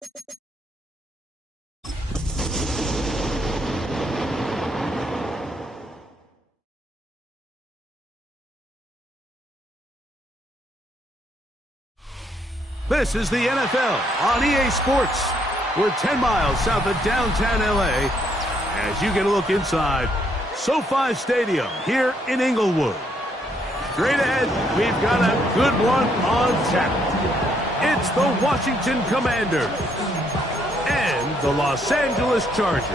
This is the NFL on EA Sports. We're 10 miles south of downtown LA as you get a look inside SoFi Stadium here in Inglewood. Straight ahead, we've got a good one on tap. It's the Washington Commanders and the Los Angeles Chargers.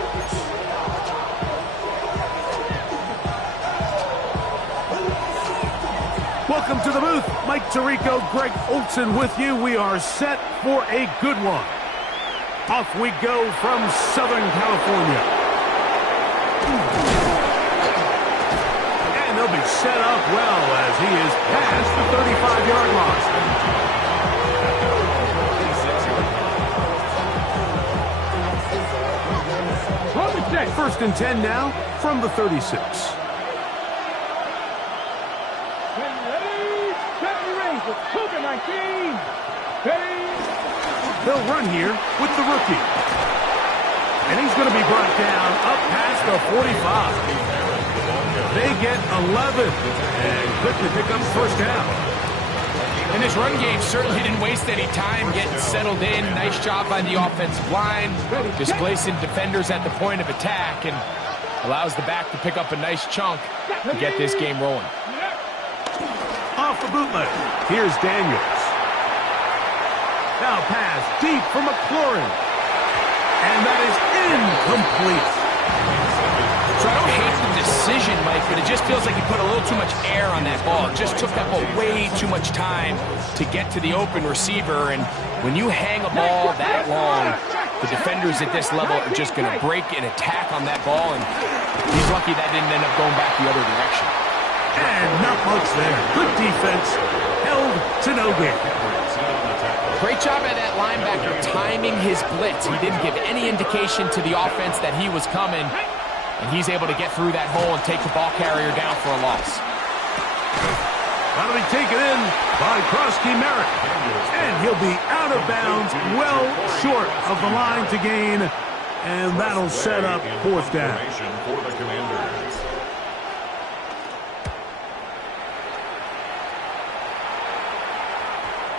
Welcome to the booth. Mike Tirico, Greg Olson with you. We are set for a good one. Off we go from Southern California. And they'll be set up well as he is past the 35-yard line. First and 10 now from the 36. They'll run here with the rookie. And he's going to be brought down up past the 45. They get 11 and quickly pick up first down. And this run game certainly didn't waste any time getting settled in. Nice job by the offensive line, displacing defenders at the point of attack, and allows the back to pick up a nice chunk to get this game rolling. Off the bootleg, here's Daniels. Now pass deep for McLaurin. And that is incomplete. So I don't hate the decision, Mike, but it just feels like he put a little too much air on that ball. It just took that ball way too much time to get to the open receiver. And when you hang a ball that long, the defenders at this level are just going to break and attack on that ball. And he's lucky that didn't end up going back the other direction. And not much there. Good defense. Held to no gain. Great job by that linebacker timing his blitz. He didn't give any indication to the offense that he was coming, and he's able to get through that hole and take the ball carrier down for a loss. That'll be taken in by Krosky Merrick, and he'll be out of bounds well short of the line to gain, and that'll set up fourth down.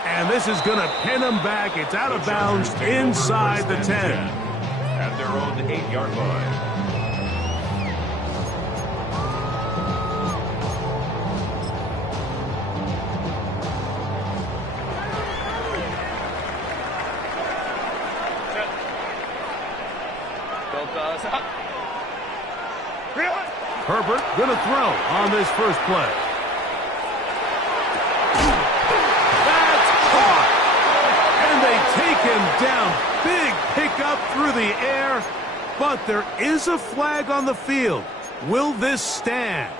And this is going to pin him back. It's out of bounds inside the 10. At their own 8-yard line. Herbert going to throw on this first play. Take him down. Big pickup through the air, but there is a flag on the field. Will this stand?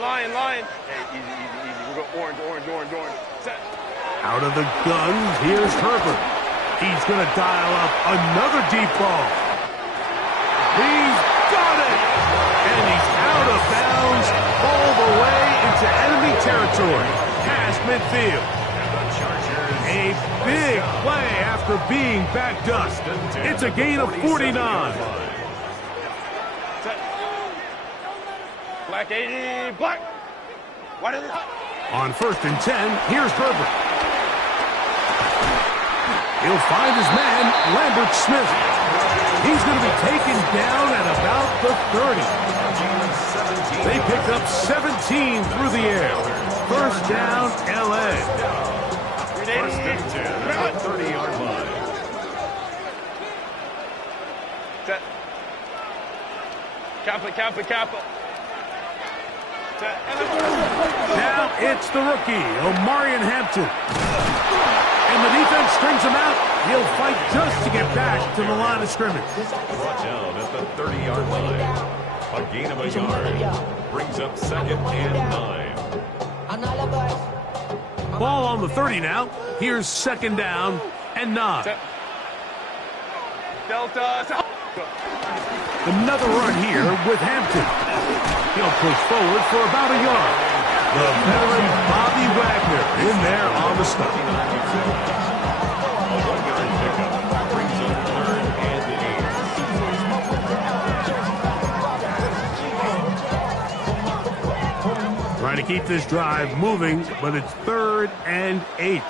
Lion. Hey, easy. We're going orange. Set. Out of the gun, here's Herbert. He's going to dial up another deep ball. He's got it! And he's out of bounds all the way into enemy territory, past midfield. A big play after being backed up. It's a gain of 49. Black 80, black. What is it? On first and 10, here's Herbert. He'll find his man, Lambert Smith. He's going to be taken down at about the 30. They pick up 17 through the air. First down, L.A. First and 10 at the 30-yard line. Set. Kappa. Set. Now it's the rookie, Omarion Hampton. And the defense strings him out. He'll fight just to get back to the line of scrimmage. Brought down at the 30-yard line. A gain of a yard. Brings up second and 9. Ball on the 30 now. Here's second down and 9. Delta. Another run here with Hampton. He'll push forward for about a yard. The veteran Bobby Wagner in there on the stop. Trying to keep this drive moving, but it's 3rd and 8.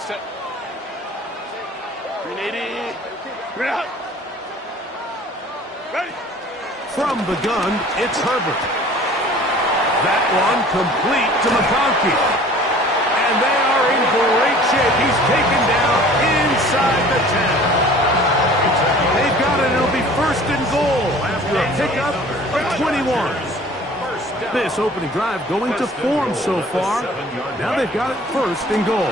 From the gun, it's Herbert. That one complete to McConkey. And they are in great shape. He's taken down inside the 10. They've got it. It'll be 1st and goal after a pickup at 21. This opening drive going to form so far. Now they've got it 1st and goal.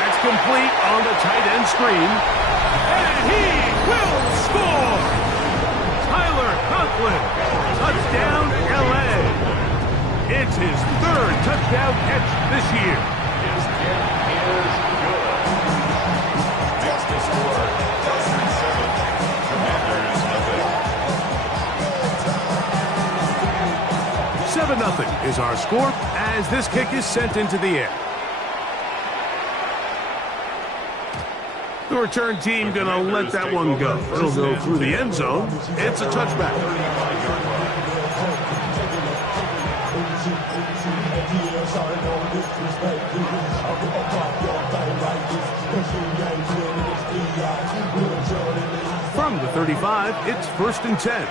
That's complete on the tight end screen. And he will score! Tyler Conklin, touchdown LA. It's his 3rd touchdown catch this year. His kick is good. Makes the score 7. Commanders nothing. 7-0 is our score as this kick is sent into the air. The return team going to let that one go. It'll go through the end zone. It's a touchback. From the 35, it's 1st and 10.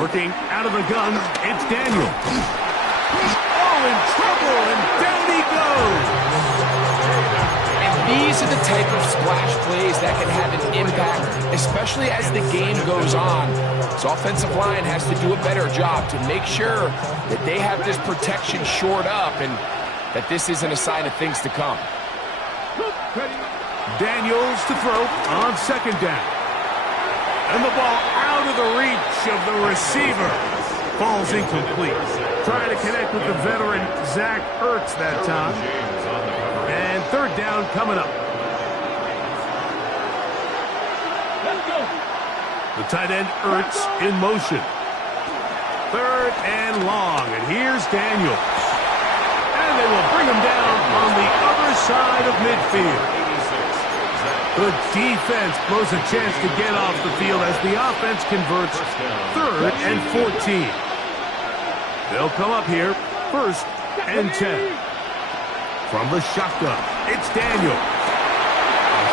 Working out of the gun, it's Daniel. Oh, in trouble, and down he goes. These are the type of splash plays that can have an impact, especially as the game goes on. So offensive line has to do a better job to make sure that they have this protection shored up and that this isn't a sign of things to come. Daniels to throw on 2nd down. And the ball out of the reach of the receiver. Ball's incomplete. Trying to connect with the veteran Zach Ertz that time. And 3rd down coming up. Let's go. The tight end Ertz in motion. 3rd and long. And here's Daniels. And they will bring him down on the other side of midfield. The defense blows a chance to get off the field as the offense converts 3rd and 14. They'll come up here 1st and 10. From the shotgun, it's Daniel.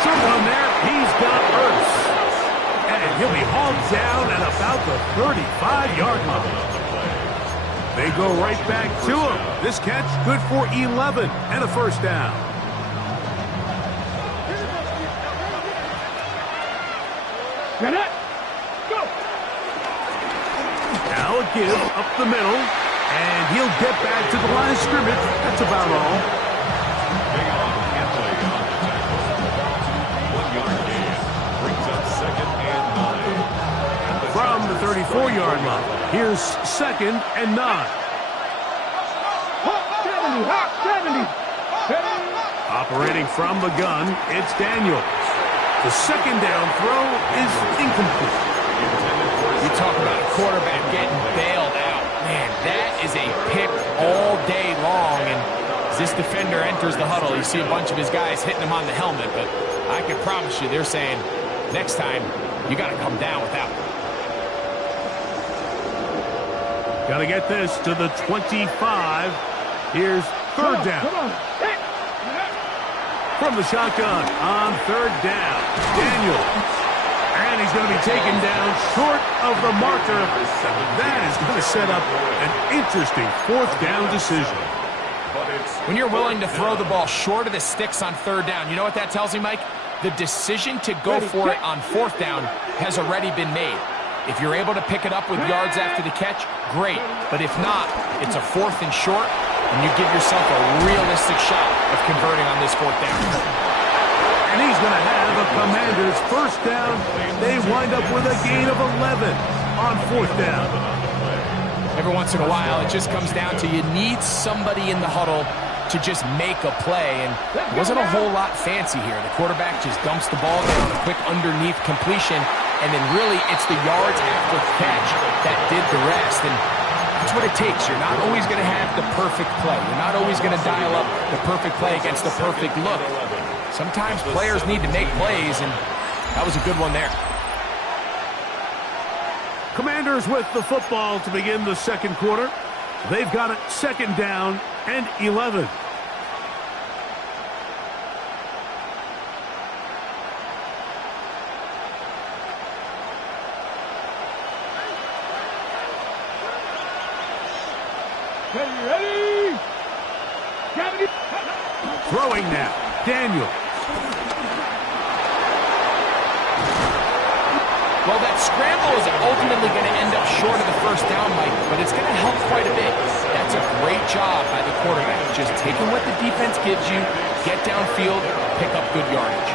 Short one there, he's got Ertz. And he'll be hauled down at about the 35-yard line. They go right back to him. This catch good for 11 and a 1st down. Go. Now a give up the middle, and he'll get back to the line of scrimmage. That's about all. Big on Henley on the tackle. 1-yard gain. Brings up 2nd and 9. From the 34-yard line, here's 2nd and 9. 70. Operating from the gun, it's Daniels. The 2nd down throw is incomplete. You talk about a quarterback getting bailed out. Man, that is a pick all day long. And as this defender enters the huddle, you see a bunch of his guys hitting him on the helmet. But I can promise you, they're saying, next time, you got to come down with that one. Got to get this to the 25. Here's 3rd down. From the shotgun on 3rd down, Daniels. And he's going to be taken down short of the marker. That is going to set up an interesting 4th down decision. When you're willing to throw the ball short of the sticks on 3rd down, you know what that tells me, Mike? The decision to go for it on 4th down has already been made. If you're able to pick it up with yards after the catch, great. But if not, it's a 4th and short, and you give yourself a realistic shot of converting on this 4th down. And he's going to have a Commanders 1st down. They wind up with a gain of 11 on 4th down. Every once in a while, it just comes down to you need somebody in the huddle to to just make a play, and it wasn't a whole lot fancy here. The quarterback just dumps the ball down, a quick underneath completion, and then really it's the yards after catch that did the rest. And that's what it takes. You're not always going to have the perfect play. You're not always going to dial up the perfect play against the perfect look. Sometimes players need to make plays, and that was a good one there. Commanders with the football to begin the second quarter. They've got it 2nd down and 11. Ready? Throwing now, Daniel. Well, that scramble is ultimately going to end up short of the first down, Mike, but it's going to help quite a bit. That's a great job by the quarterback. Just taking what the defense gives you, get downfield, pick up good yardage.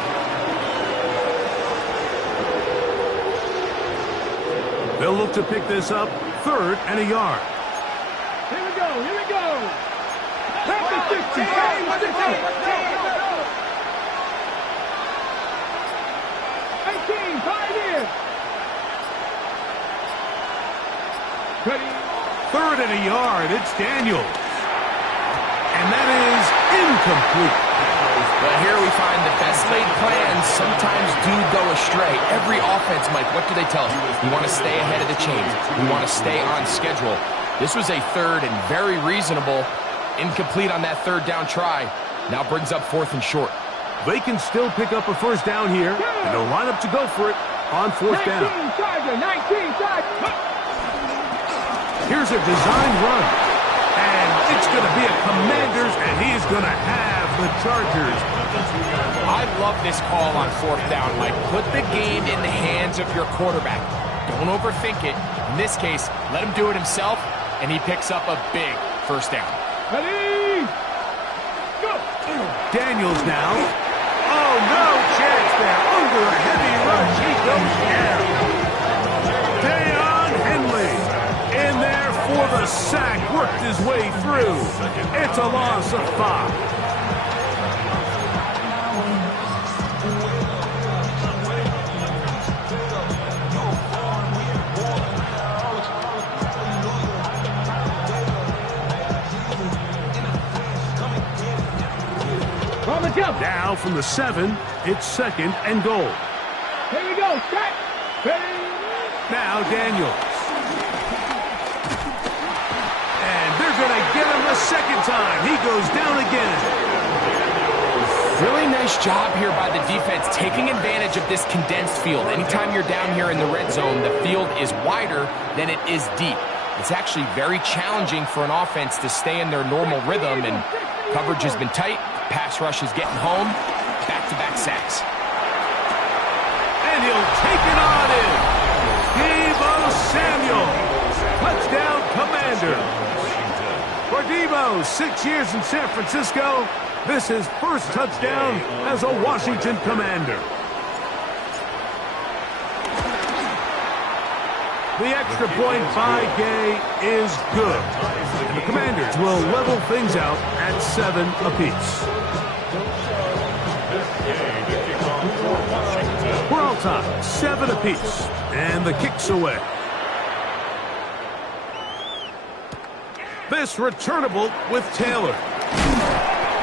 They'll look to pick this up 3rd and a yard. Here we go, here we go. Back to 50. 18, 5 in. Ready? 3rd and a yard. It's Daniel. And that is incomplete. Well, here we find the best laid plans sometimes do go astray. Every offense, Mike, what do they tell us? We want to stay ahead of the chains. We want to stay on schedule. This was a 3rd and very reasonable. Incomplete on that 3rd down try. Now brings up 4th and short. They can still pick up a first down here, and they'll line up to go for it on 4th down. 19 Charger, 19 Charger. Here's a designed run, and it's going to be a Commanders, and he's going to have the Chargers. I love this call on 4th down, Mike. Put the game in the hands of your quarterback. Don't overthink it. In this case, let him do it himself, and he picks up a big first down. Ready? Go. Daniels now. Oh, no chance there. Under a heavy rush, he goes down. Deion Henley in there for the sack. Worked his way through. It's a loss of 5. Now from the 7, it's 2nd and goal. Here we go. Set. Ready? Now Daniels. And they're going to get him a 2nd time. He goes down again. Really nice job here by the defense, taking advantage of this condensed field. Anytime you're down here in the red zone, the field is wider than it is deep. It's actually very challenging for an offense to stay in their normal rhythm, and coverage has been tight. Pass rush is getting home. Back-to-back sacks. And he'll take it on in. Deebo Samuel. Touchdown, Commander. For Deebo, 6 years in San Francisco, this is first touchdown as a Washington Commander. The extra point by Gay is good. And the Commanders will level things out at 7 apiece. We're all tied, 7 apiece, and the kick's away. This returnable with Taylor.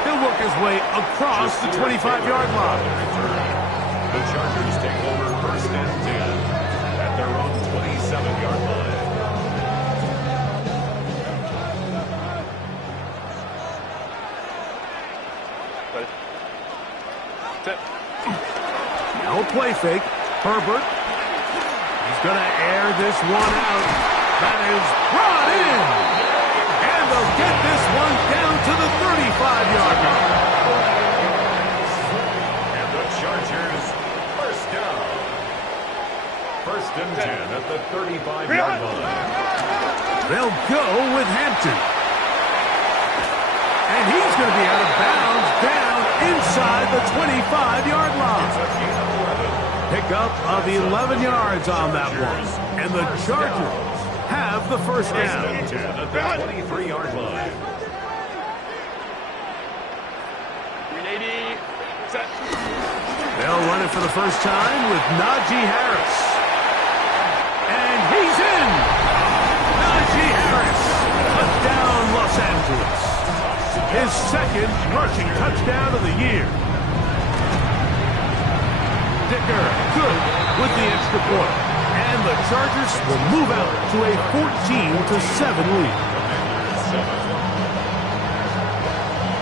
He'll work his way across the 25-yard line. The Chargers take over 1st and 10 at their own 27-yard line. Now a play fake. Herbert. He's going to air this one out. That is brought in. And they'll get this one down to the 35-yard line. And the Chargers, first down. 1st and 10 at the 35-yard line. They'll go with Hampton. And he's going to be out of bounds down inside the 25-yard line. Pickup of 11 yards on that one. And the Chargers have the first down. At the 23-yard line. They'll run it for the first time with Najee Harris. And he's in! Najee Harris, touchdown Los Angeles. His second rushing touchdown of the year. Dicker, good with the extra point. And the Chargers will move out to a 14-7 lead.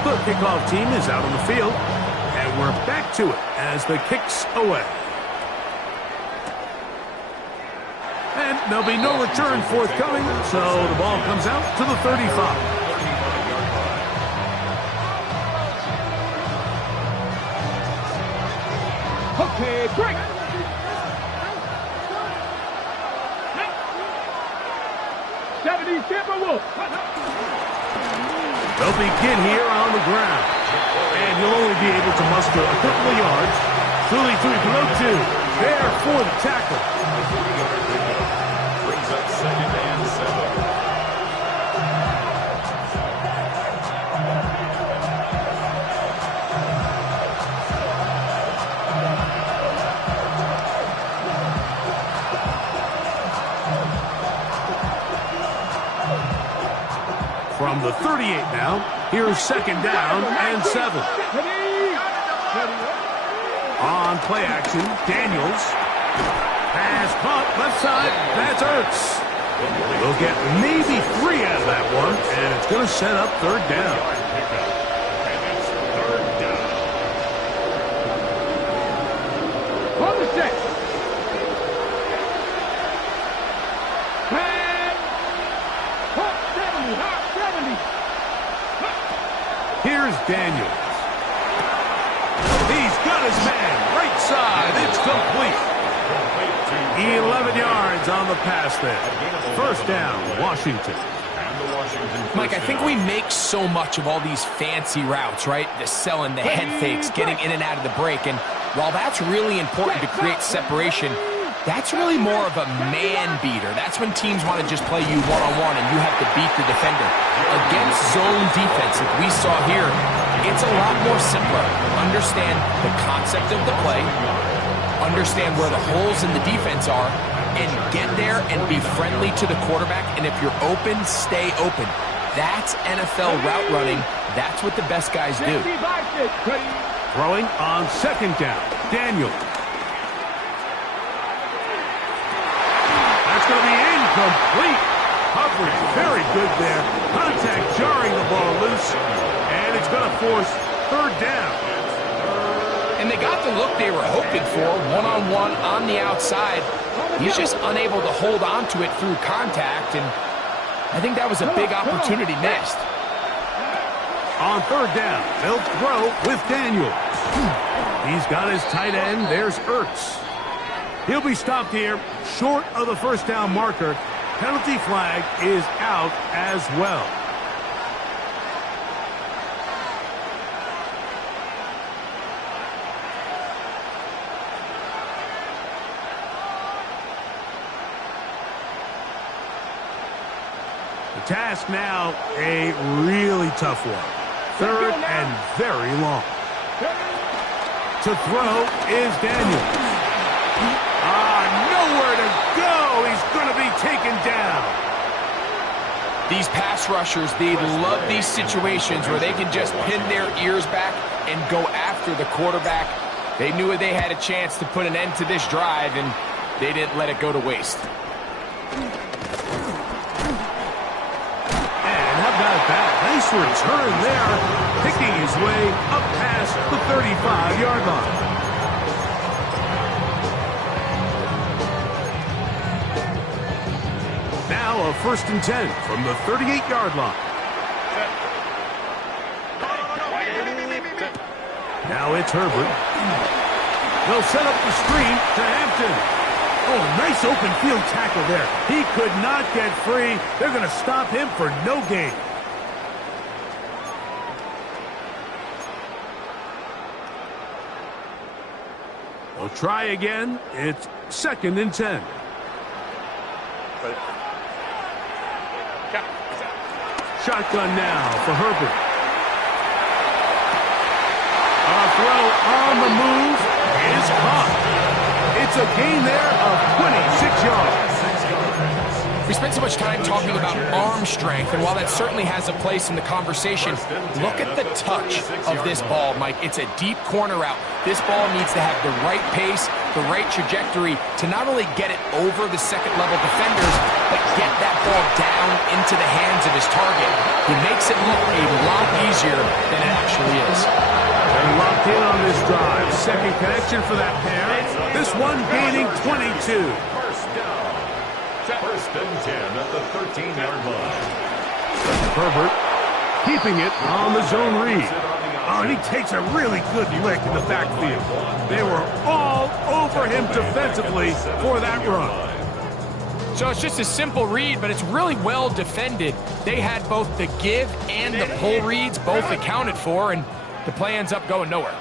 The kickoff team is out on the field, and we're back to it as the kick's away. And there'll be no return forthcoming, so the ball comes out to the 35. Okay, break. They'll begin here on the ground. And he'll only be able to muster a couple of yards. Truly 3 below 2. There for the tackle. Brings up 2nd and 7. From the 38 now, here's 2nd down and 7. On play action, Daniels. Pass caught left side, that's Ertz. They'll get maybe 3 out of that one, and it's going to set up 3rd down. On the set. Here's Daniels. He's got his man, right side, it's complete. 11 yards on the pass there. 1st down, Washington. Mike, I think we make so much of all these fancy routes, right? The selling, the head fakes, getting in and out of the break. And while that's really important to create separation, that's really more of a man beater. That's when teams want to just play you one-on-one and you have to beat the defender. Against zone defense, like we saw here, it's a lot more simpler. Understand the concept of the play, understand where the holes in the defense are, and get there and be friendly to the quarterback. And if you're open, stay open. That's NFL route running. That's what the best guys do. Throwing on 2nd down, Daniels. That's going to be incomplete. Coverage very good there. Contact jarring the ball loose. And it's going to force 3rd down. And they got the look they were hoping for, one-on-one on the outside. He's just unable to hold on to it through contact, and I think that was a big opportunity missed. On 3rd down, they'll throw with Daniels. He's got his tight end. There's Ertz. He'll be stopped here short of the 1st down marker. Penalty flag is out as well. The task now, a really tough one. 3rd and very long. To throw is Daniels. Nowhere to go. He's going to be taken down. These pass rushers, they love these situations where they can just pin their ears back and go after the quarterback. They knew they had a chance to put an end to this drive, and they didn't let it go to waste. And how about that? Nice return there, picking his way up past the 35-yard line. Now a 1st and 10 from the 38-yard line. Now it's Herbert. They'll set up the screen to Hampton. Oh, nice open field tackle there. He could not get free. They're going to stop him for no gain. They'll try again. It's 2nd and 10. Shotgun now for Herbert. A throw on the move is caught. It's a gain there of 26 yards. We spent so much time talking about arm strength, and while that certainly has a place in the conversation, look at the touch of this ball, Mike. It's a deep corner route. This ball needs to have the right pace, the right trajectory to not only get it over the second-level defenders, but get that ball down into the hands of his target. He makes it look a lot easier than it actually is. They're locked in on this drive. Second connection for that pair. This one gaining 22. First and 10 at the 13-yard line. Herbert keeping it on the zone read. Oh, and he takes a really good lick in the backfield. They were all over him defensively for that run. So it's just a simple read, but it's really well defended. They had both the give and the pull reads both accounted for, and the play ends up going nowhere.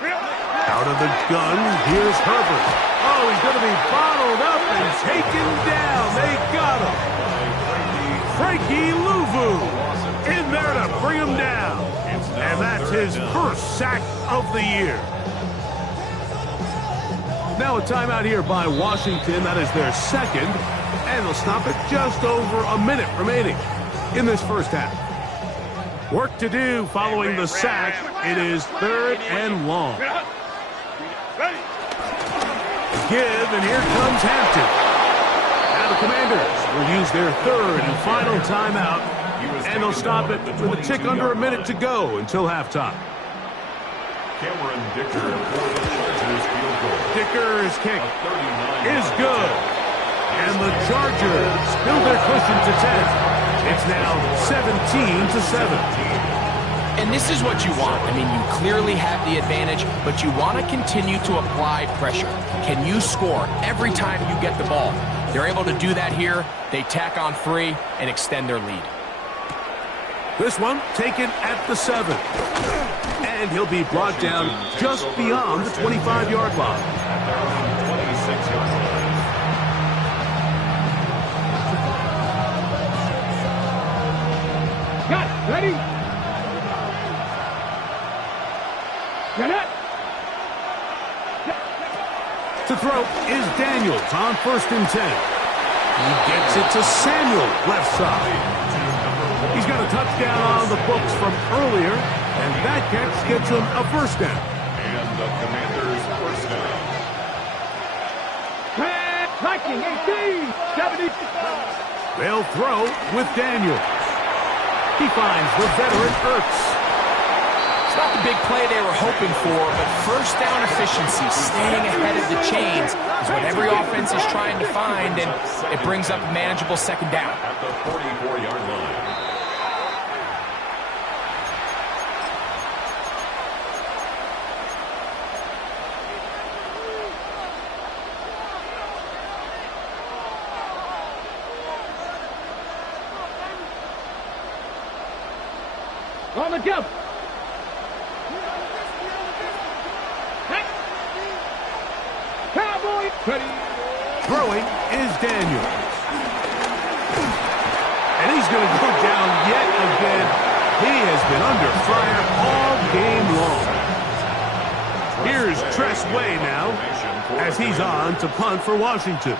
Out of the gun, here's Herbert. Oh, he's going to be bottled up and taken down. They got him. Frankie Louvu in there to bring him down. And that's his first sack of the year. Now a timeout here by Washington. That is their second. And they'll stop it just over a minute remaining in this first half. Work to do following the sack. It is third and long. Give, and here comes Hampton. Now the Commanders will use their third and final timeout, and they'll stop it with a tick under a minute to go until halftime. Cameron Dicker for the Chargers field goal. Dicker's kick is good, and the Chargers build their cushion to 10. It's now 17-7. And this is what you want. I mean, you clearly have the advantage, but you want to continue to apply pressure. Can you score every time you get the ball? They're able to do that here. They tack on 3 and extend their lead. This one taken at the 7. And he'll be brought down just beyond the 25-yard line. 26-yard line. Got ready. Get it. To throw is Daniels on first and 10. He gets it to Samuel, left side. He's got a touchdown on the books from earlier, and that catch gets him a first down. And the Commanders' first down. Tracking 18, 70. They'll throw with Daniels. He finds the veteran Ertz. It's not the big play they were hoping for, but first down efficiency, staying ahead of the chains, is what every offense is trying to find, and it brings up a manageable second down. At the 44-yard line. On the jump. Cowboy. Ready. Throwing is Daniels. And he's going to go down yet again. He has been under fire all game long. Here's Tress Way now as he's on to punt for Washington.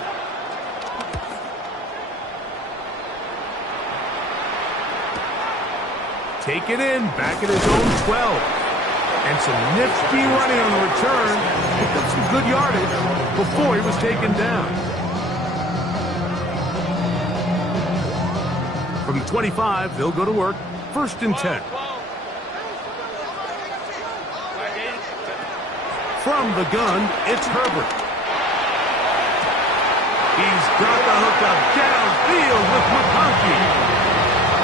Take it in, back at his own 12. And some nifty running on the return. Picked up some good yardage before he was taken down. From the 25, they'll go to work. First and 10. From the gun, it's Herbert. He's got the hook up downfield with McConkey.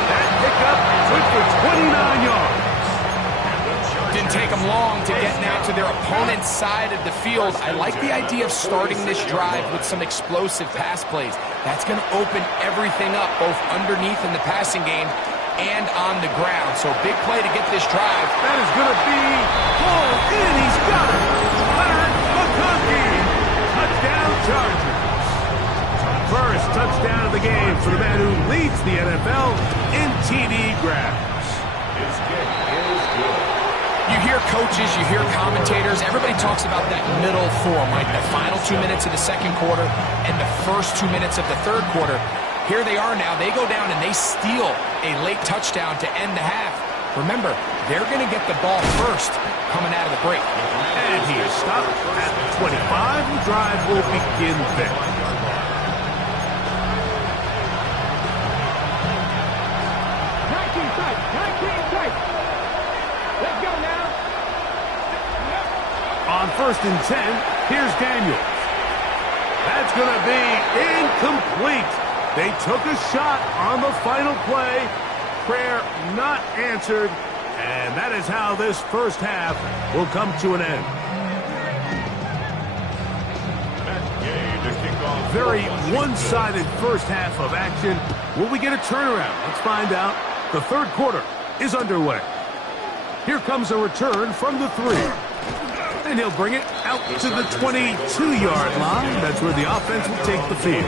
That pickup good for 29 yards. Didn't take them long to get now to their opponent's side of the field. I like the idea of starting this drive with some explosive pass plays. That's going to open everything up, both underneath in the passing game and on the ground. So big play to get this drive. That is going to be pulled in. He's got it. Leonard McConkey. Touchdown Chargers. First touchdown of the game for the man who leads the NFL in TD grabs. His kick is good. coaches, you hear commentators, everybody talks about that middle form, right? The final 2 minutes of the second quarter and the first 2 minutes of the third quarter. Here they are now. They go down and they steal a late touchdown to end the half. Remember, they're going to get the ball first coming out of the break. And he is stopped at the 25. The drive will begin there. Let's go now. On 1st and 10, here's Daniels. That's going to be incomplete. They took a shot on the final play. Prayer not answered. And that is how this first half will come to an end. Very one-sided first half of action. Will we get a turnaround? Let's find out. The third quarter is underway. Here comes a return from the 3. And he'll bring it out to the 22-yard line. That's where the offense will take the field.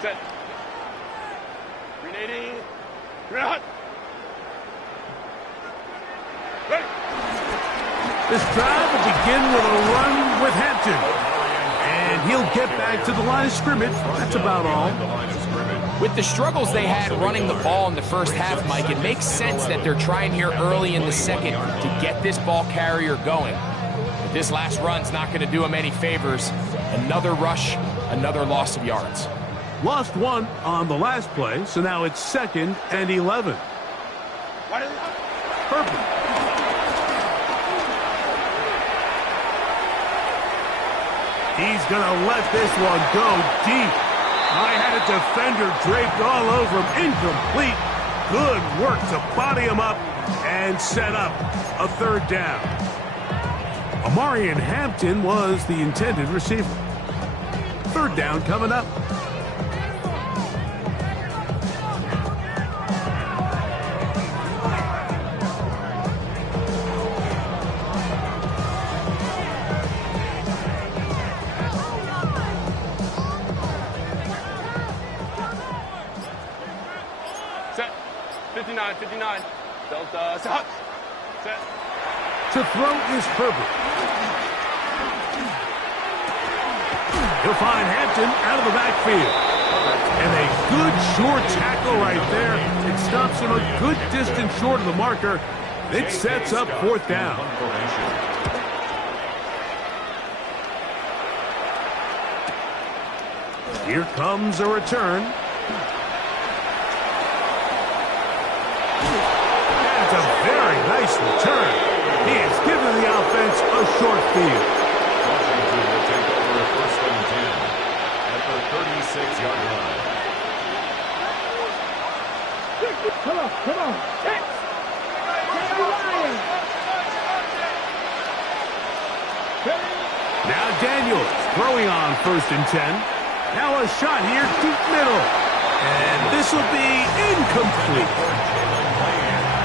Set. Grenading. Grenade. Ready. This drive will begin with a run with Hampton. And he'll get back to the line of scrimmage. That's about all. With the struggles they had running the ball in the first half, Mike, it makes sense that they're trying here early in the second to get this ball carrier going. But this last run's not going to do him any favors. Another rush, another loss of yards. Lost 1 on the last play, so now it's 2nd and 11. Herbert. He's going to let this one go deep. I had a defender draped all over him. Incomplete. Good work to body him up and set up a 3rd down. Amarian Hampton was the intended receiver. 3rd down coming up. Set. 59, 59. Delta, set. Set. To throw is Herbert. He'll find Hampton out of the backfield. And a good short tackle right there. It stops him a good distance short of the marker. It sets up 4th down. Here comes a return. That's a very nice return. He has given the offense a short field. Washington will take over a 1st and 10 at the 36-yard line. Come on, come on. Hit. Now Daniels throwing on 1st and 10. Now a shot here deep middle. And this will be incomplete.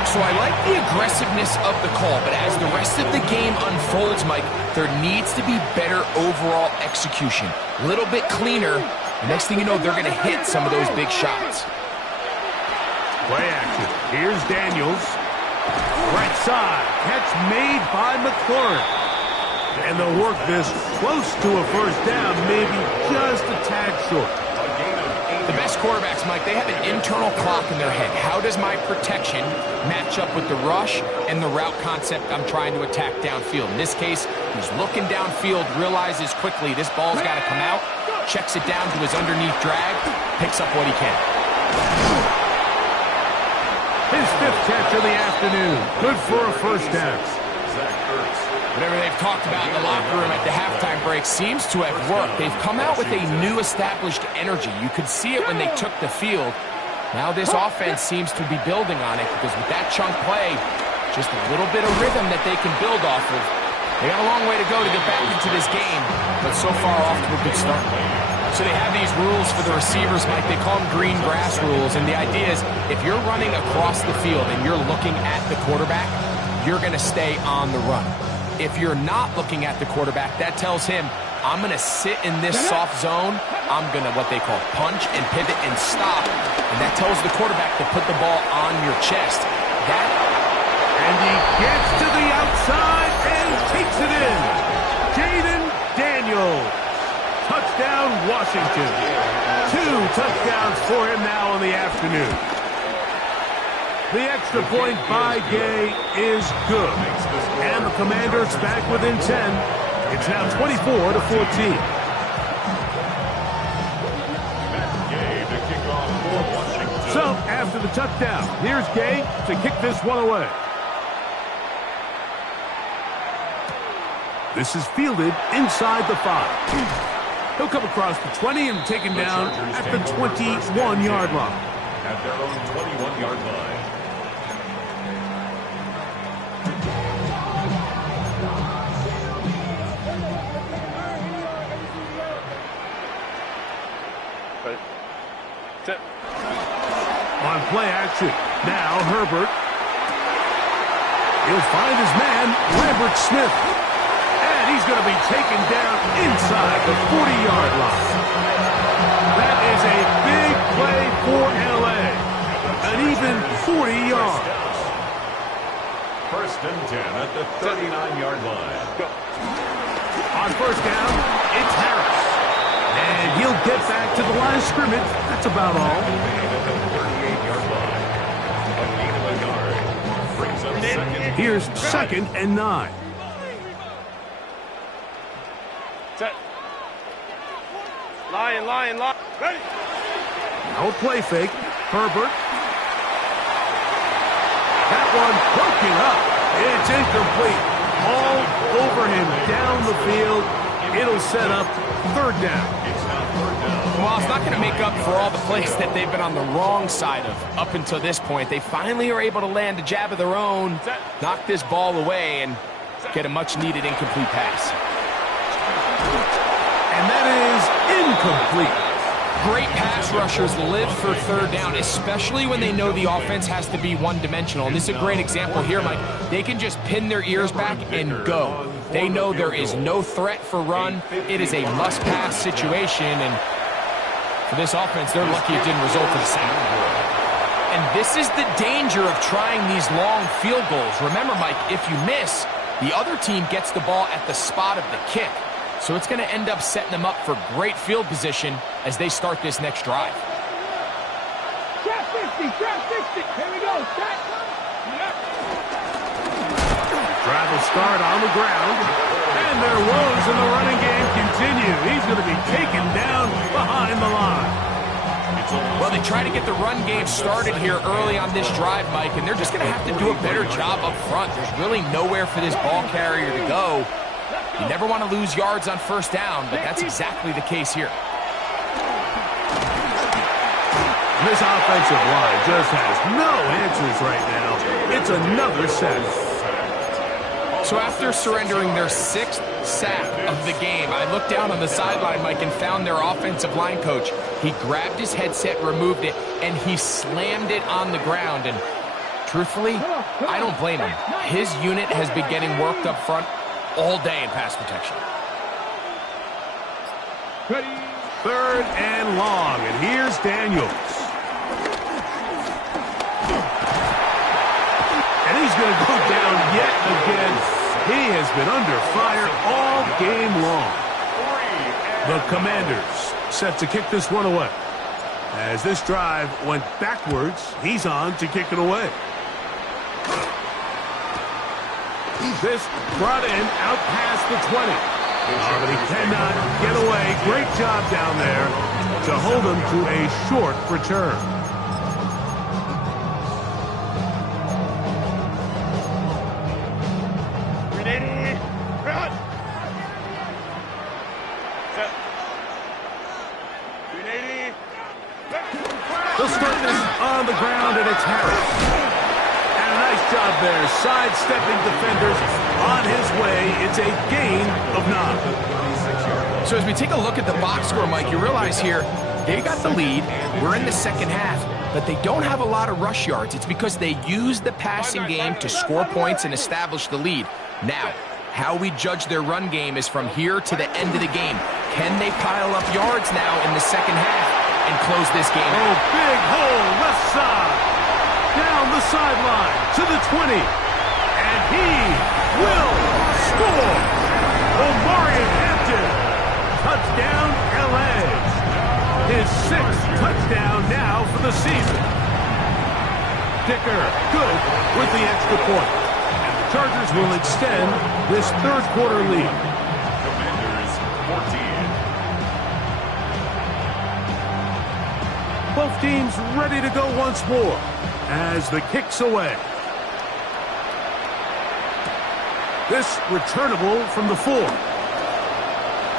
So I like the aggressiveness of the call, but as the rest of the game unfolds, Mike, there needs to be better overall execution. A little bit cleaner. The next thing you know, they're going to hit some of those big shots. Play action. Here's Daniels. Right side. Catch made by McLaurin. And they'll work this close to a 1st down, maybe just a tad short. The best quarterbacks, Mike, they have an internal clock in their head. How does my protection match up with the rush and the route concept I'm trying to attack downfield? In this case, he's looking downfield, realizes quickly this ball's got to come out, checks it down to his underneath drag, picks up what he can. His 5th catch of the afternoon. Good for a 1st down. Whatever they've talked about in the locker room at the halftime break seems to have worked. They've come out with a new established energy. You could see it when they took the field. Now this offense seems to be building on it because with that chunk play, just a little bit of rhythm that they can build off of. They got a long way to go to get back into this game, but so far off to a good start. So they have these rules for the receivers, Mike. They call them green grass rules, and the idea is if you're running across the field and you're looking at the quarterback, you're going to stay on the run. If you're not looking at the quarterback, that tells him, I'm going to sit in this soft zone. I'm going to what they call punch and pivot and stop. And that tells the quarterback to put the ball on your chest. And he gets to the outside and takes it in. Jaden Daniels. Touchdown, Washington. 2 touchdowns for him now in the afternoon. The extra point by Gay is good. And the Commanders back within 10. It's now 24-14. So, after the touchdown, here's Gay to kick this one away. This is fielded inside the 5. He'll come across the 20 and taken down at the 21-yard line. At their own 21-yard line. On play action, now Herbert. He'll find his man, Lambert Smith. And he's going to be taken down inside the 40-yard line. That is a big play for L.A. An even 40 yards. First and 10 at the 39-yard line. On first down, it's Harris. And he'll get back to the line of scrimmage. That's about all. Here's 2nd and 9. Set. Lion. Ready. No play fake. Herbert. That one broken up. It's incomplete. All over him down the field. It'll set up 3rd down. Well, it's not going to make up for all the plays that they've been on the wrong side of up until this point. They finally are able to land a jab of their own, knock this ball away, and get a much-needed incomplete pass. And that is incomplete. Great pass rushers live for 3rd down, especially when they know the offense has to be one-dimensional. And this is a great example here, Mike. They can just pin their ears back and go. They know there is no threat for run. It is a must-pass situation, and for this offense, they're lucky it didn't result in a sack. And this is the danger of trying these long field goals. Remember, Mike, if you miss, the other team gets the ball at the spot of the kick. So it's going to end up setting them up for great field position as they start this next drive. Trap 60. Here we go. Set. Drive will start on the ground. And their woes in the running game continue. He's going to be taken down behind the line. Well, they try to get the run game started here early on this drive, Mike, and they're just going to have to do a better job up front. There's really nowhere for this ball carrier to go. You never want to lose yards on first down, but that's exactly the case here. This offensive line just has no answers right now. It's another sack. So after surrendering their 6th sack of the game, I looked down on the sideline, Mike, and found their offensive line coach. He grabbed his headset, removed it, and he slammed it on the ground. And truthfully, I don't blame him. His unit has been getting worked up front all day in pass protection. 3rd and long, and here's Daniels. And he's going to go down yet again. He has been under fire all game long. The Commanders set to kick this one away. As this drive went backwards, he's on to kick it away. This brought in out past the 20. But he cannot get away. Great job down there to hold him to a short return. They'll start this on the ground, and it's Harris. And a nice job there, sidestepping defenders on his way. It's a gain of 9. So as we take a look at the box score, Mike, you realize here, they got the lead. We're in the second half, but they don't have a lot of rush yards. It's because they use the passing game to score points and establish the lead. Now, How we judge their run game is from here to the end of the game. Can they pile up yards now in the second half and close this game out? Oh, big hole, left side. Down the sideline to the 20. And he will score. Omarion Hampton. Touchdown, L.A. His 6th touchdown now for the season. Dicker, good with the extra point. And the Chargers will extend this third quarter lead. Commanders 14. Both teams ready to go once more as the kick's away. This returnable from the 4.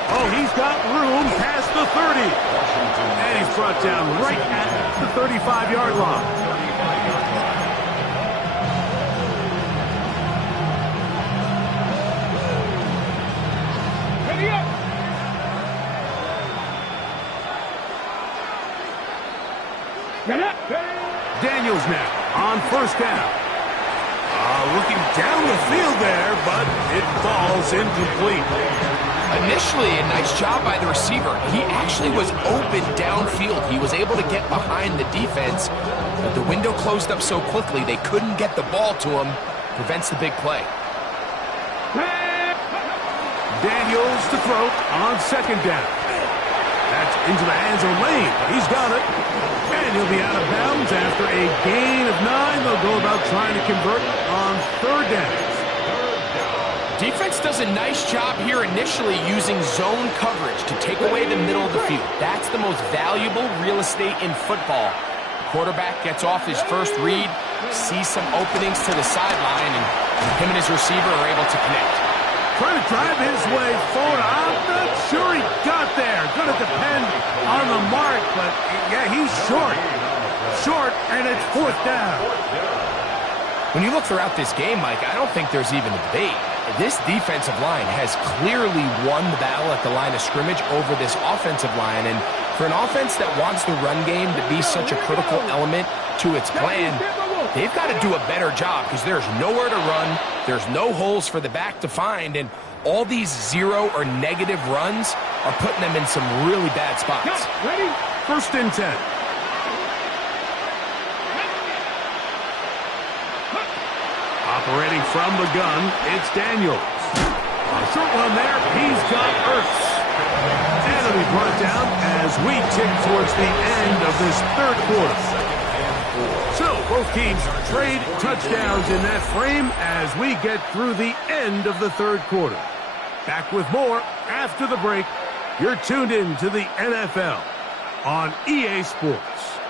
Oh, he's got room past the 30. And he's brought down right at the 35-yard line. Ready up. Get up. Daniels now on first down. Looking down the field there, but it falls incomplete. Initially, a nice job by the receiver. He actually was open downfield. He was able to get behind the defense, but the window closed up so quickly they couldn't get the ball to him. Prevents the big play. Daniels to throw on second down. That's into the hands of Lane. He's got it. And he'll be out of bounds after a gain of 9. They'll go about trying to convert on third down. Defense does a nice job here initially using zone coverage to take away the middle of the field. That's the most valuable real estate in football. The quarterback gets off his first read, sees some openings to the sideline, and him and his receiver are able to connect. Trying to drive his way forward. I'm not sure he got there. Going to depend on the mark, but yeah, he's short. Short, and it's fourth down. When you look throughout this game, Mike, I don't think there's even a debate. This defensive line has clearly won the battle at the line of scrimmage over this offensive line, and for an offense that wants the run game to be such a critical element to its plan, they've got to do a better job because there's nowhere to run, there's no holes for the back to find, and all these 0 or negative runs are putting them in some really bad spots. Ready? First and 10. Operating from the gun, it's Daniels. A short one there, he's got Ertz. And it'll be brought down as we tick towards the end of this third quarter. So, both teams trade touchdowns in that frame as we get through the end of the third quarter. Back with more after the break. You're tuned in to the NFL on EA Sports.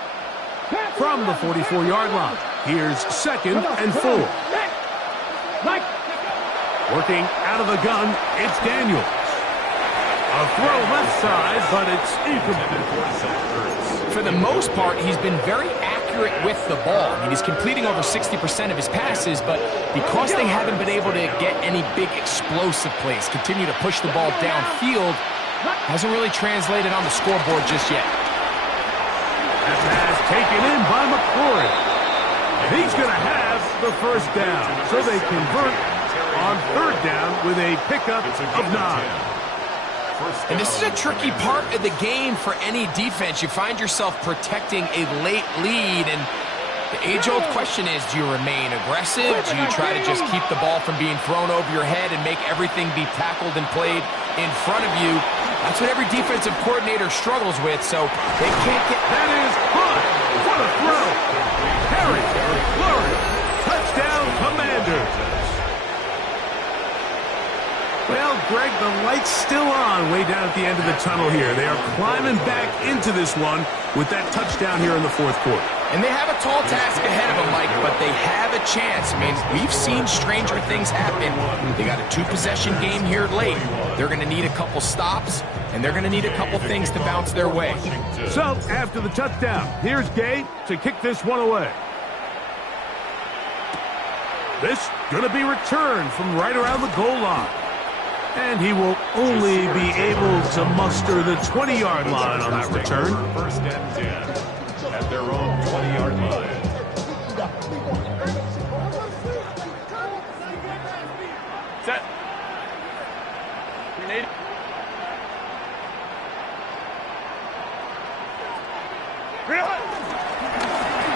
From the 44-yard line, here's second and 4. Working out of the gun, it's Daniels. A throw left side, but it's incomplete. For the most part, he's been very accurate with the ball. I mean, he's completing over 60% of his passes, but because they haven't been able to get any big explosive plays, continue to push the ball downfield, hasn't really translated on the scoreboard just yet. That pass taken in by McCoy. And he's going to have the first down. So they convert on third down with a pickup of 9. And this is a tricky part of the game for any defense. You find yourself protecting a late lead, and the age-old question is, do you remain aggressive? Do you try to just keep the ball from being thrown over your head and make everything be tackled and played in front of you? That's what every defensive coordinator struggles with, so they can't get... That is good. What a throw. Harry, Flurry, touchdown Commanders. Well, Greg, the light's still on way down at the end of the tunnel here. They are climbing back into this one with that touchdown here in the fourth quarter. And they have a tall task ahead of them, Mike, but they have a chance. I mean, we've seen stranger things happen. They got a 2-possession game here late. They're going to need a couple stops, and they're going to need a couple things to bounce their way. So, after the touchdown, here's Gay to kick this one away. This going to be returned from right around the goal line. And he will only be able to muster the 20-yard line on that return. First and 10 at their own 20-yard line. Set.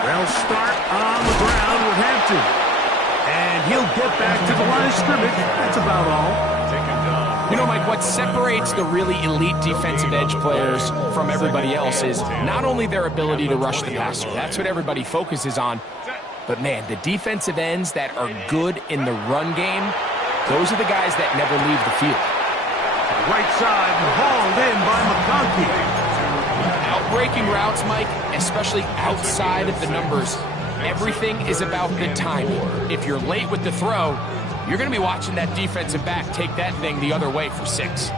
They'll start on the ground with Hampton. And he'll get back to the line of scrimmage. That's about all. You know, Mike, what separates the really elite defensive edge players from everybody else is not only their ability to rush the passer. That's what everybody focuses on. But, man, the defensive ends that are good in the run game, those are the guys that never leave the field. Right side hauled in by McConkey. Outbreaking routes, Mike, especially outside of the numbers, everything is about the timing. If you're late with the throw, you're going to be watching that defensive back take that thing the other way for 6.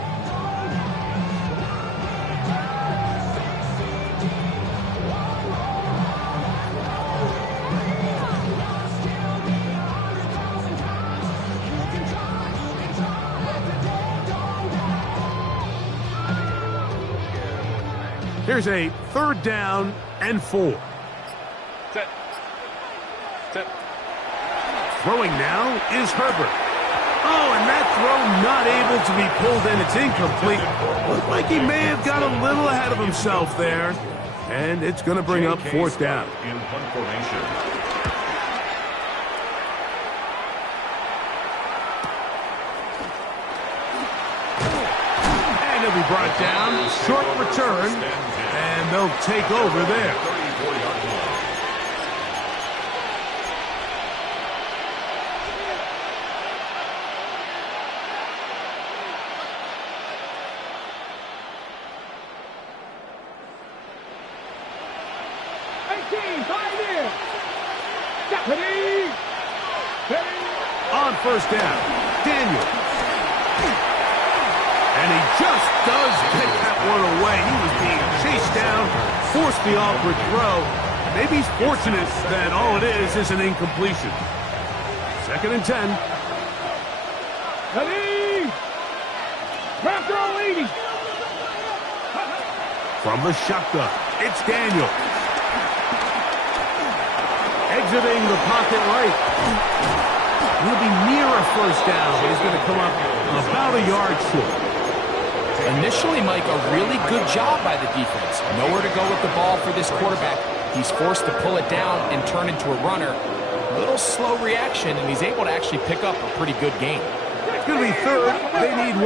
Here's a 3rd down and 4. Set. Throwing now is Herbert. Oh, and that throw not able to be pulled in. It's incomplete. Looked like he may have got a little ahead of himself there. And it's going to bring up 4th down. In punt formation. And he'll be brought down. Short return. And they'll take over there. 34-yard line. On 1st down, Daniel. And he just does get that one away. He was being chased down, forced the awkward throw. Maybe he's fortunate that all it is an incompletion. 2nd and 10. Ready? Back row leading. From the shotgun, it's Daniel. Exiting the pocket right. He'll be near a 1st down. He's going to come up about a yard short. Initially, Mike, a really good job by the defense. Nowhere to go with the ball for this quarterback. He's forced to pull it down and turn into a runner. A little slow reaction, and he's able to actually pick up a pretty good game. It's going to be 3rd. They need 1.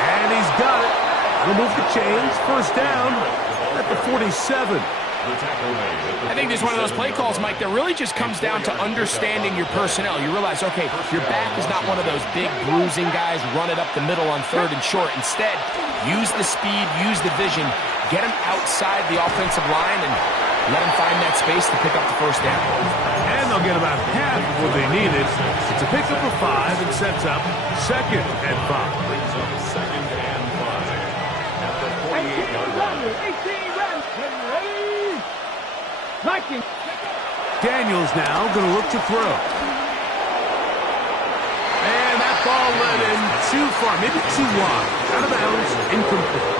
And he's got it. He'll move the chains. 1st down at the 47. I think this is one of those play calls, Mike, that really just comes down to understanding your personnel. You realize, okay, your back is not one of those big bruising guys, run it up the middle on 3rd and short. Instead, use the speed, use the vision, get him outside the offensive line, and let him find that space to pick up the 1st down. And they'll get about half of what they needed. It's a pickup of 5 and sets up 2nd and 5. Brings up 2nd and 5 at the 48-yard line. 18 runs. Ready? Viking. Daniels now going to look to throw. And that ball led in too far, maybe too wide. Out of bounds, incomplete.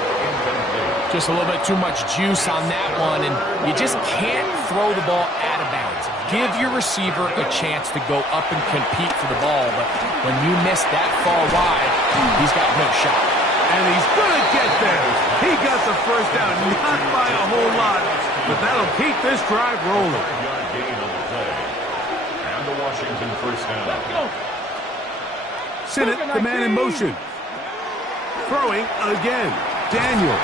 Just a little bit too much juice on that one, and you just can't throw the ball out of bounds. Give your receiver a chance to go up and compete for the ball, but when you miss that far wide, he's got no shot. And he's going to get there. He got the 1st down, not by a whole lot, but that'll keep this drive rolling. 5-yard gain on the play. And the Washington 1st down. Sinnott, the man in motion. Throwing again. Daniel.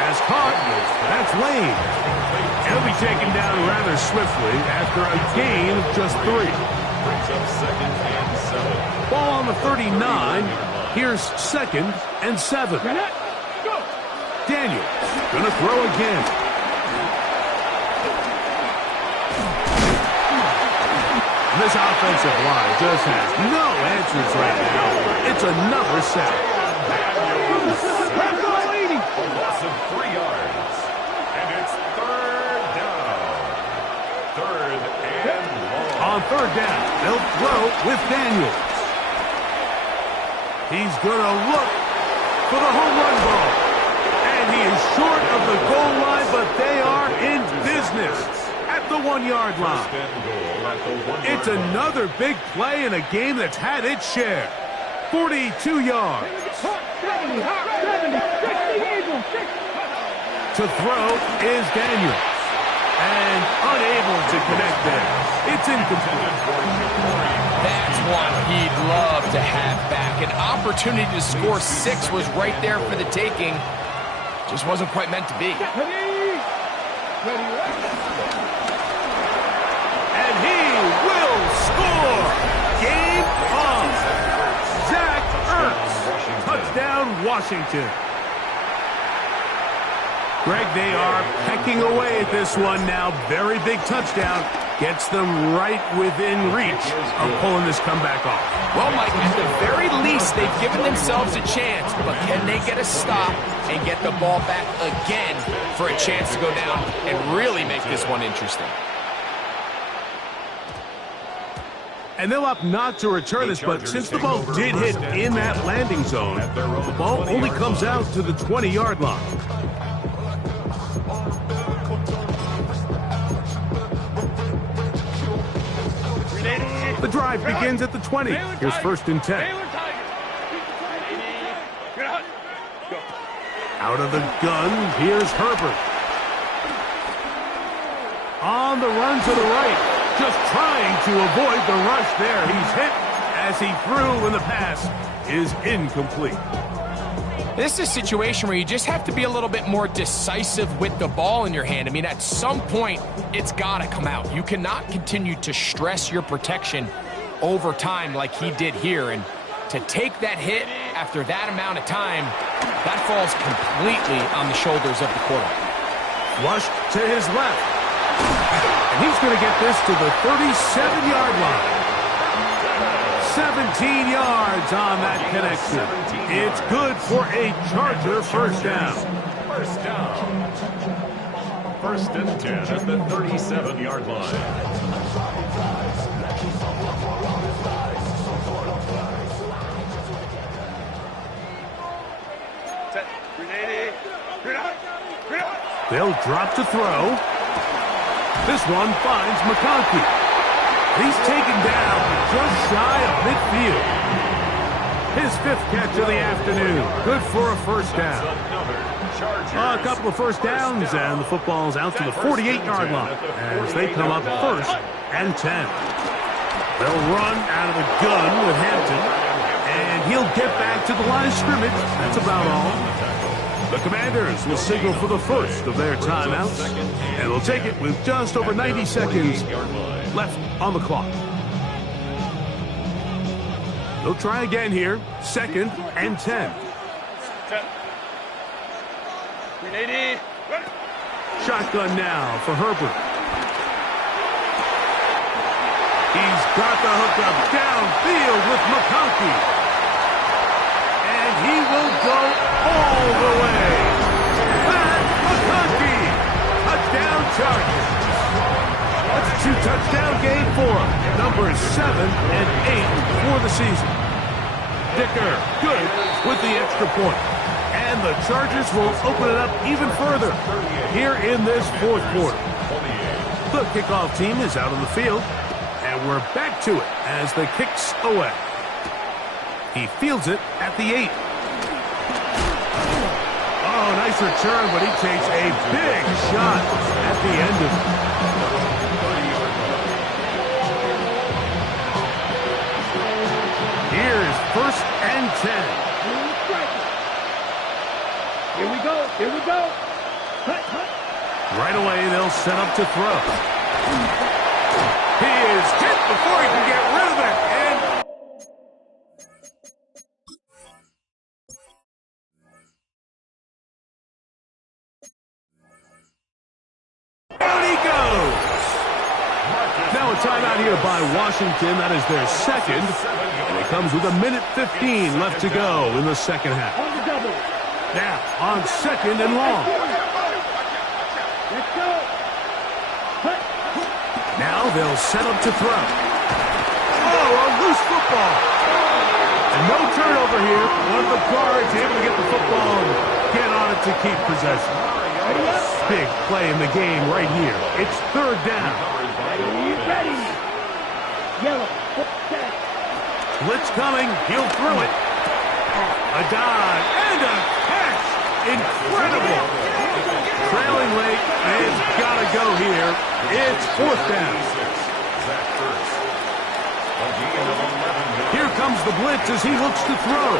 Has caught. That's Lane. He'll be taken down rather swiftly after a gain of just 3. Brings up 2nd and 7. Ball on the 39. Here's 2nd and 7. Daniel gonna throw again. This offensive line just has no answers right now. It's another sack. A loss of 3 yards. And it's 3rd down. 3rd and long. On 3rd down, they'll throw with Daniels. He's gonna look for the home run ball. And he is short of the goal line, but they are in business at the 1-yard line. It's another big play in a game that's had its share. 42 yards. 70, 60, To throw is Daniels. And unable to connect there. It's incomplete. That's one he'd love to have back. An opportunity to score 6 was right there for the taking. Just wasn't quite meant to be. And he will score. Game on. Zach Ertz. Touchdown, Washington. Greg, they are pecking away at this one now. Very big touchdown. Gets them right within reach of pulling this comeback off. Well, Mike, at the very least, they've given themselves a chance, but can they get a stop and get the ball back again for a chance to go down and really make this one interesting? And they'll opt not to return this, but since the ball did hit in that landing zone, the ball only comes out to the 20-yard line. The drive begins at the 20. Here's 1st and 10. Out of the gun, here's Herbert. On the run to the right. Just trying to avoid the rush there. He's hit as he threw when the pass is incomplete. This is a situation where you just have to be a little bit more decisive with the ball in your hand. I mean, at some point, it's got to come out. You cannot continue to stress your protection over time like he did here. And to take that hit after that amount of time, that falls completely on the shoulders of the quarterback. Flushed to his left. And he's going to get this to the 37-yard line. 17 yards on that connection. It's good for a Charger first down. First down. 1st and 10 at the 37-yard line. They'll drop to throw. This one finds McConkey. He's taken down just shy of midfield. His 5th catch of the afternoon. Good for a first down. A couple of first downs, and the football's out to the 48-yard line as they come up 1st and 10. They'll run out of the gun with Hampton, and he'll get back to the line of scrimmage. That's about all. The Commanders will signal for the first of their timeouts, and will take it with just over 90 seconds left on the clock. They'll try again here, 2nd and 10. Shotgun now for Herbert. He's got the hookup downfield with McConkey. And he will go all the way. Pat McConkey. Touchdown Chargers. That's a 2-touchdown game for him. Numbers 7 and 8 for the season. Dicker, good with the extra point. And the Chargers will open it up even further here in this 4th quarter. The kickoff team is out on the field, and we're back to it as the kick's away. He fields it at the 8. Oh, nice return, but he takes a big shot at the end of it. Here's 1st and 10. Here we go. Here we go. Cut, cut. Right away, they'll set up to throw. He is hit before he can get rid of it. And down he goes. Now a timeout here by Washington. That is their 2nd. And it comes with 1:15 left to go in the 2nd half. On the double. Now on 2nd and long. Let's go. Cut. Now they'll set up to throw. Oh, a loose football. And no turnover here. One of the guards able to get the football and get on it to keep possession. Big play in the game right here. It's third down. Ready. Yellow. Set. Blitz coming. He'll throw it. A dive and a catch. Incredible. Trailing late. It's got to go here. It's fourth down. Here comes the blitz as he looks to throw.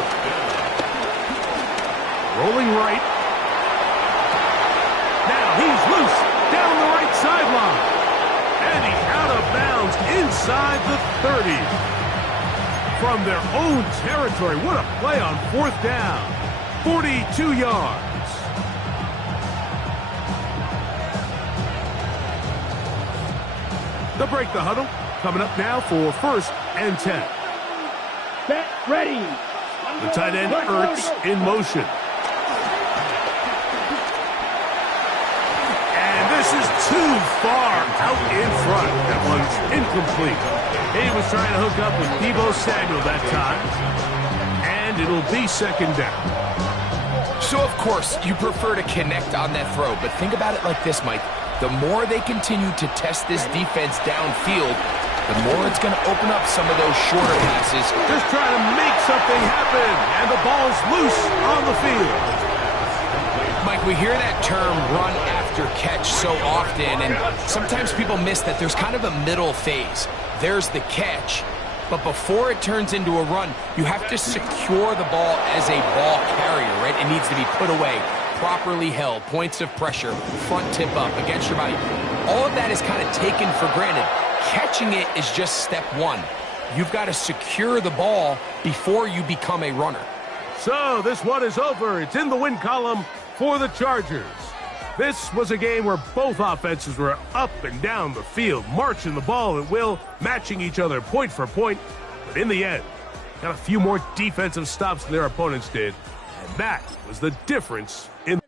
Rolling right. Now he's loose down the right sideline. And he's out of bounds inside the 30. From their own territory. What a play on fourth down. 42 yards. They'll break the huddle. Coming up now for first and 10. Set. Ready. The tight end Ertz in motion. And this is too far out in front. That one's incomplete. He was trying to hook up with Deebo Samuel that time. And it'll be second down. So, of course, you prefer to connect on that throw, but think about it like this, Mike. The more they continue to test this defense downfield, the more it's going to open up some of those shorter passes. Just trying to make something happen, and the ball's loose on the field. Mike, we hear that term run after catch so often, and sometimes people miss that there's kind of a middle phase. There's the catch, but before it turns into a run, you have to secure the ball as a ball carrier, right? It needs to be put away, properly held, points of pressure, front tip up, against your body. All of that is kind of taken for granted. Catching it is just step one. You've got to secure the ball before you become a runner. So this one is over. It's in the win column for the Chargers. This was a game where both offenses were up and down the field, marching the ball at will, matching each other point for point. But in the end, got a few more defensive stops than their opponents did. And that was the difference in